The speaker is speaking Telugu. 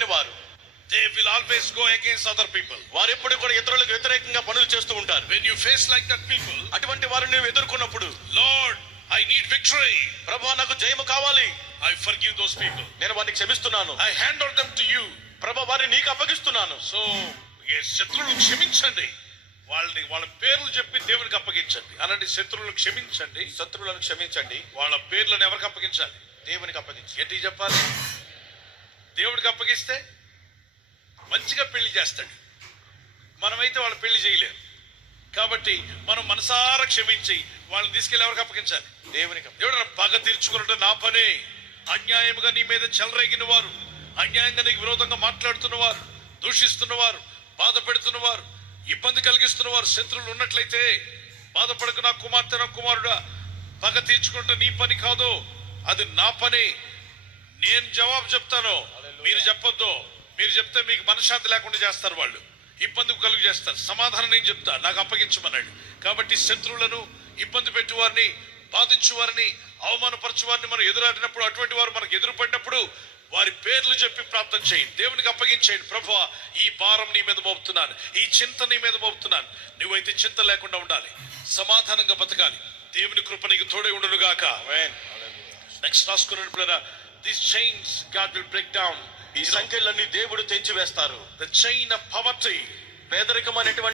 వారు they will always go against other people. వారు ఎప్పుడు కూడా ఇతరులకు వ్యతిరేకంగా పనులు చేస్తూ ఉంటారు. When you face like that people, అటువంటి వారిని నువ్వు ఎదుర్కొన్నప్పుడు, Lord, I need victory, ప్రభువా నాకు జయము కావాలి, I forgive those people, నేను వారిని క్షమిస్తున్నాను, I hand over them to you. ప్రభువా వారిని నీకు అప్పగిస్తున్నాను. సో శత్రువులను క్షమించండి, వాళ్ళ పేర్లు చెప్పి దేవునికి అప్పగించండి. అలాంటి శత్రువులను క్షమించండి, శత్రువులను క్షమించండి, వాళ్ళ పేర్లను ఎవరికి అప్పగించాలి? దేవునికి అప్పగించి. ఏంటి చెప్పాలి? దేవుడికి అప్పగిస్తే మంచిగా పెళ్లి చేస్తాడు, మనమైతే వాళ్ళు పెళ్లి చేయలేరు. కాబట్టి మనం మనసారా క్షమించి వాళ్ళని తీసుకెళ్ళి ఎవరికి అప్పగించాలి? దేవునికి. దేవుడు పగ తీర్చుకున్నట్టు నా పనే. అన్యాయముగా నీ మీద చెలరేగిన వారు, అన్యాయంగా నీకు విరోధంగా మాట్లాడుతున్నవారు, దూషిస్తున్నవారు, బాధ పెడుతున్నవారు, ఇబ్బంది కలిగిస్తున్నవారు శత్రువులు ఉన్నట్లయితే బాధపడకు నా కుమార్తె, నా కుమారుడా, పగ తీర్చుకుంటే నీ పని కాదు, అది నా పని. నేను జవాబు చెప్తాను, మీరు చెప్పొద్దు. మీరు చెప్తే మీకు మనశ్శాంతి లేకుండా చేస్తారు, వాళ్ళు ఇబ్బంది కలుగు చేస్తారు. సమాధానం నేను చెప్తా, నాకు అప్పగించమన్నాడు. కాబట్టి శత్రువులను, ఇబ్బంది పెట్టు వారిని, బాధించు వారిని, అవమానపరచు వారిని మనం ఎదురాడినప్పుడు, అటువంటి వారు మనకు ఎదురుపడినప్పుడు వారి పేర్లు చెప్పి ప్రార్థన చేయండి, దేవునికి అప్పగించేయండి. ప్రభువా ఈ భారం నీ మీద మోపుతున్నాను, ఈ చింత నీ మీద మోపుతున్నాను. నువ్వైతే చింత లేకుండా ఉండాలి, సమాధానంగా బతకాలి. దేవుని కృప నీకు తోడే ఉండును గాక. నెక్స్ట్ రాసుకున్నప్పుడు this chains God will break down. ఈ సంఖ్యలన్నీ దేవుడు తెంచి వేస్తారు. ద చైన్ ఆఫ్ పవర్టీ, పేదరికం అనేటువంటి